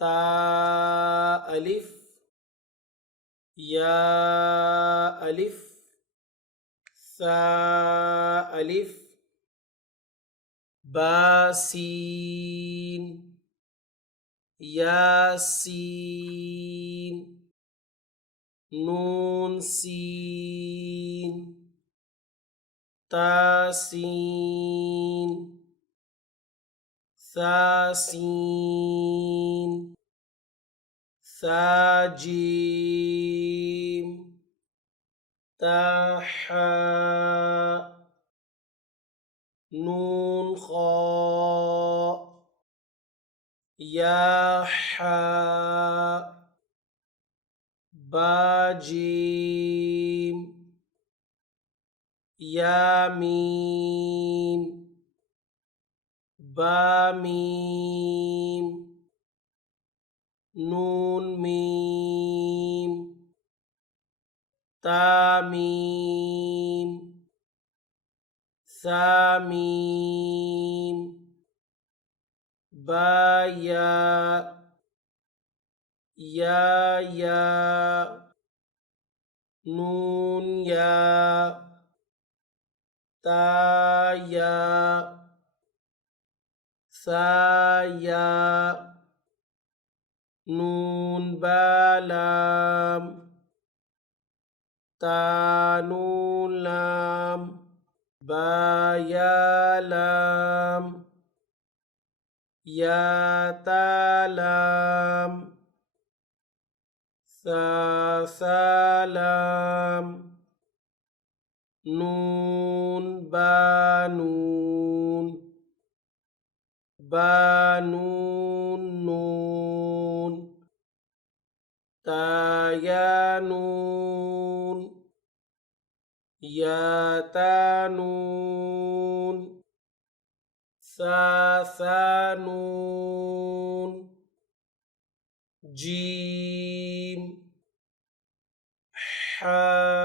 ता अलिफ, या अलिफ, सा अलिफ, बा सीन, यासीन, नून सीन, तासीन, सासीन, साजीम, ताहा, नून खा, या हा, बाजीम, यामीम, बामीम, नून मीम, तामीम, सामीम, बाया, या, नून या, ताया, साया, नून बालाम, तानून लाम, बायालाम, या तालाम, सालाम, नून बानून, बानून नून, तायानून, यातानून, सासानून, जीम, हा